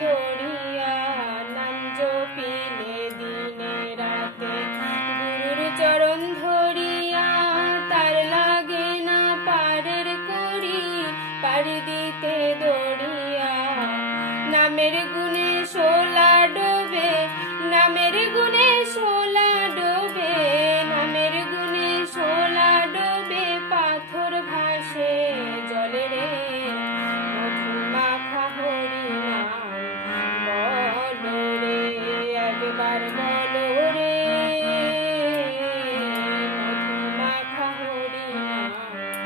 দড়িয়া নাম জপিলে দিনে রাতে গুরুর চরণ ধরিয়া তার লাগে না পারের করি পার দিতে দড়িয়া নামের গুণে শোলা ডোবে নামের গুণে শোলা ডোবে নামের গুণে শোলা ডোবে পাথর ভাসে জলে রে মধু মাখা হরি নাম বলো রে একবার বলো রে মধু মাখা হরি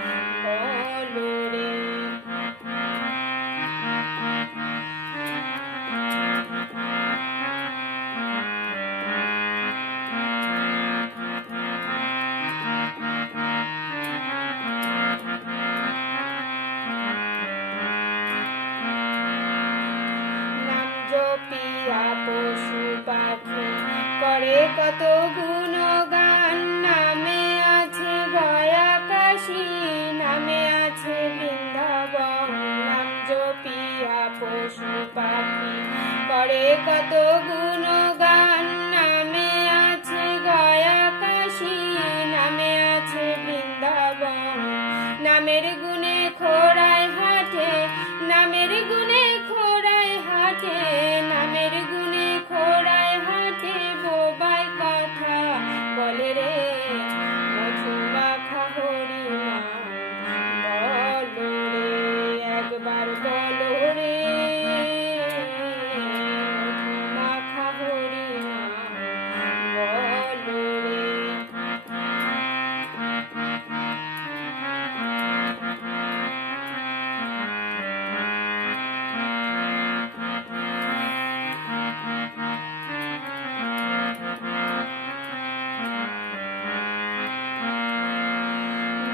নাম বলো রে জপিয়া পশু পাখি করে কত গুণগান নামে আছে গয়া কাশী নামে আছে বৃন্দাবন নাম জপিয়া পশু পাখি করে কত গুণগান নামে আছে গয়া কাশী নামে আছে বৃন্দাবন নামের গুণে খোড়ায় হাটে নামের গুণে খোড়ায় হাটে নামের গুণে খোড়ায় হাটে বোবায় কথা বলে রে মধু মাখা হরি নাম বলো রে একবার বলো রে মধু মাখা হরি নাম বলো রে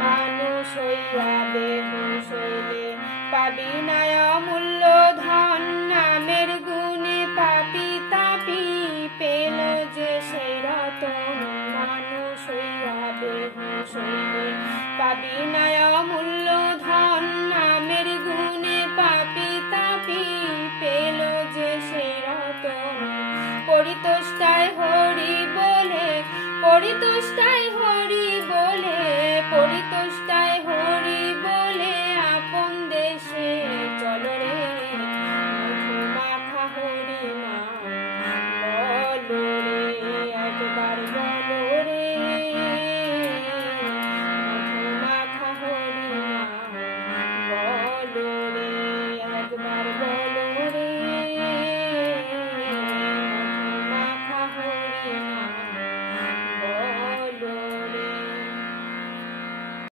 মানুষ হইয়া বেহুশ হইলে পাবি না অমূল্য ধন নামের গুণে পাপি তাপি পেল যে সেই রতন মানুষ হইয়া বেহুশ হইলে পাবি না অমূল্য ধন নামের গুণে পাপি তাপি পেল যে সেই রতন পরিতোষ্টায় হরি বলে পরিতোষ্টায়